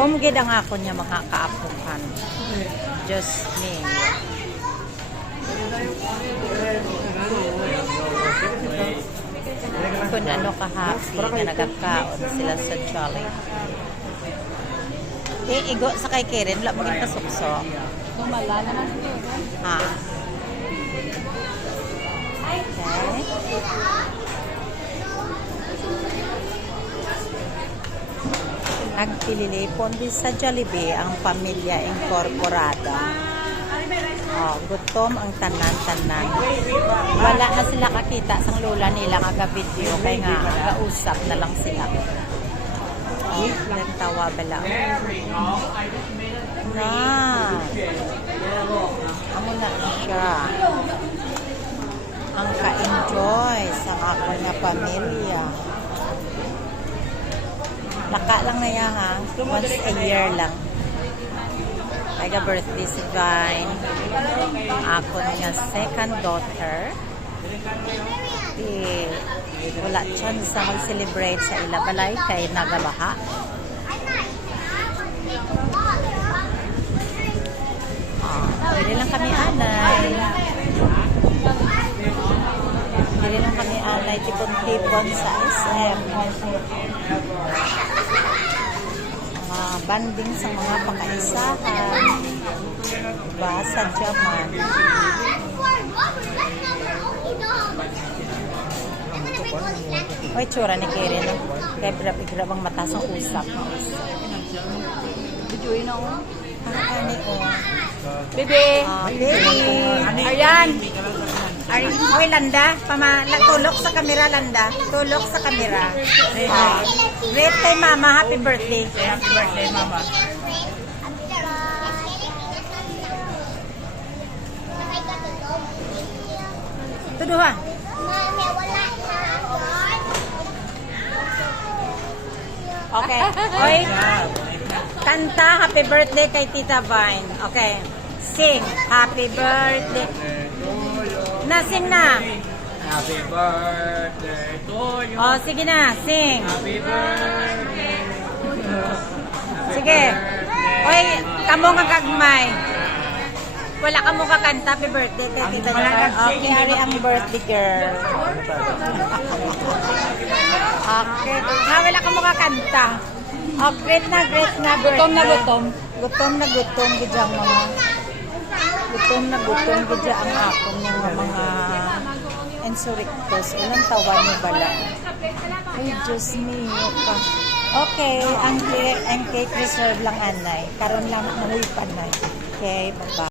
Gutom gid ang ako niya mga kaapukan. Just me. Kung ano ka-happy nga nagkakaon sila sa Jolly. Igo sa kay Karen, wala mo rin kasukso. Tumala naman ito. Ha? Okay. Nagpililipon din sa Jollibee ang pamilya inkorporada. Oh, gutom ang tanan-tanan. Wala na sila kakita sang lola nila nga video kay nga gausap na lang sila. Oh, nagtawa bala. Na. Amo na siya. Ang ka-enjoy sa ako na pamilya. Naka lang na yan ha. Once a year lang. Kaya birthday si Vine. Ako nga second daughter. Wala chance sa mag-celebrate sa ilabalay kay nagabaha. Pwede lang kami anay. Pwede lang kami anay tipon-tipon sa SM. Banding sa mga pakaisahan. Basa Jaman. Oy, tsura ni Karen. Kaya pirap-pirapang matas ang usap. Bijuin ako. Ano o? Bebe! Baby! Ayan! Oy, Landa. Tulok sa kamera, Landa. Tulok sa kamera. Great kay Mama. Happy birthday. Happy birthday, Mama. Tuduha. Okay. Oy, kanta happy birthday kay Tita Vine. Okay. Sing happy birthday. Sing na. Happy birthday to you. Oh, sige na. Sing. Happy birthday. Sige. Oy, kamo nga kagmay. Wala ka mo kakanta. Happy birthday kay Tita Vine. Okay, hari ang birthday girl. Okay. Wala ka mo kakanta. Oh, great na birthday. Gutom na gutom. Gutom na gutom gidyang mga. Gutom na gutom gidya ang akong mga insurrectos. Ilang tawa niyo bala? Ay, Diyos niyo ka. Okay, ang cake reserve lang anay. Karon lang mahuy panay. Okay, bye-bye.